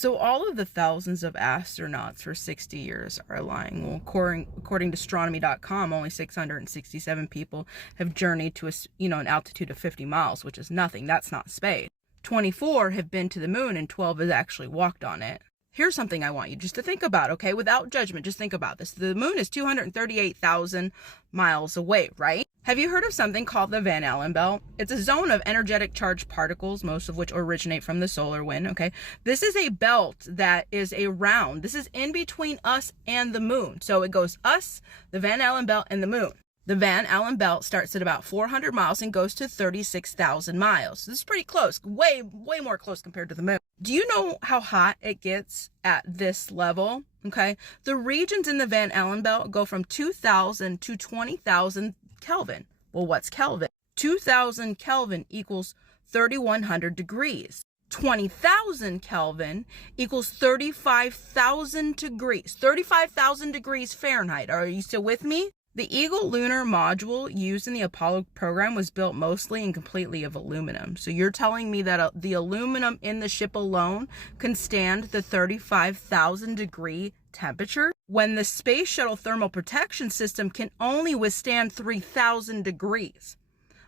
So all of the thousands of astronauts for 60 years are lying. Well, according to astronomy.com, only 667 people have journeyed to an altitude of 50 miles, which is nothing. That's not space. 24 have been to the moon and 12 have actually walked on it. Here's something I want you just to think about, okay? Without judgment, just think about this. The moon is 238,000 miles away, right? Have you heard of something called the Van Allen belt? It's a zone of energetic charged particles, most of which originate from the solar wind, okay? This is a belt that is around. This is in between us and the moon. So it goes us, the Van Allen belt, and the moon. The Van Allen belt starts at about 400 miles and goes to 36,000 miles. This is pretty close, way more close compared to the moon. Do you know how hot it gets at this level? Okay, the regions in the Van Allen belt go from 2,000 to 20,000 Kelvin. Well, what's Kelvin? 2,000 Kelvin equals 3,100 degrees. 20,000 Kelvin equals 35,000 degrees. 35,000 degrees Fahrenheit. Are you still with me? The Eagle lunar module used in the Apollo program was built mostly and completely of aluminum. So you're telling me that the aluminum in the ship alone can stand the 35,000 degree temperature, when the space shuttle thermal protection system can only withstand 3,000 degrees.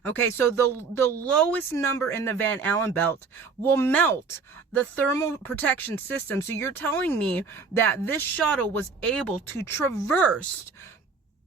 Okay, so the lowest number in the Van Allen belt will melt the thermal protection system. So you're telling me that this shuttle was able to traverse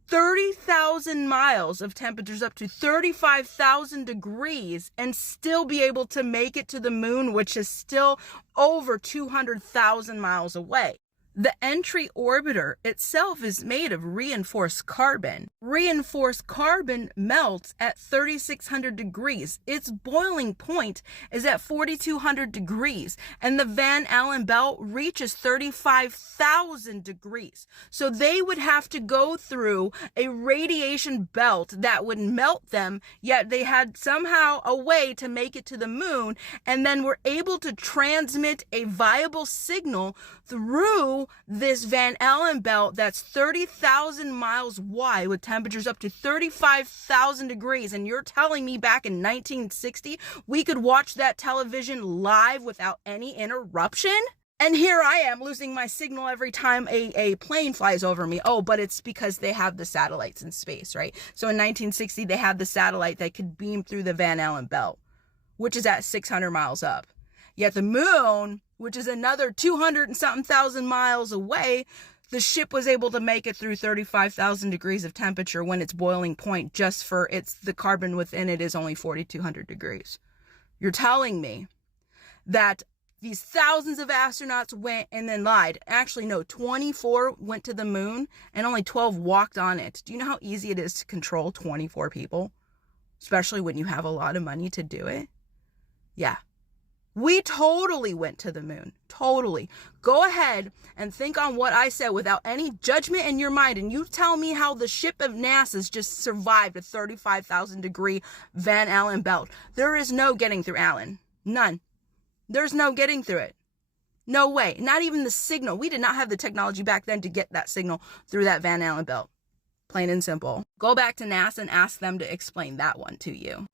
30,000 miles of temperatures up to 35,000 degrees and still be able to make it to the moon, which is still over 200,000 miles away. The entry orbiter itself is made of reinforced carbon. Reinforced carbon melts at 3,600 degrees. Its boiling point is at 4,200 degrees, and the Van Allen belt reaches 35,000 degrees. So they would have to go through a radiation belt that would melt them, yet they had somehow a way to make it to the moon, and then were able to transmit a viable signal through this Van Allen belt that's 30,000 miles wide with temperatures up to 35,000 degrees. And you're telling me back in 1960 we could watch that television live without any interruption? And here I am losing my signal every time a plane flies over me. Oh, but it's because they have the satellites in space, right? So in 1960 they had the satellite that could beam through the Van Allen belt, which is at 600 miles up. Yet the moon, which is another 200 and something thousand miles away, the ship was able to make it through 35,000 degrees of temperature when its boiling point just for the carbon within it is only 4,200 degrees. You're telling me that these thousands of astronauts went and then lied. Actually, no, 24 went to the moon and only 12 walked on it. Do you know how easy it is to control 24 people? Especially when you have a lot of money to do it? Yeah. We totally went to the moon. Totally. Go ahead and think on what I said without any judgment in your mind. And you tell me how the ship of NASA's just survived a 35,000 degree Van Allen belt. There is no getting through Allen. None. There's no getting through it. No way. Not even the signal. We did not have the technology back then to get that signal through that Van Allen belt. Plain and simple. Go back to NASA and ask them to explain that one to you.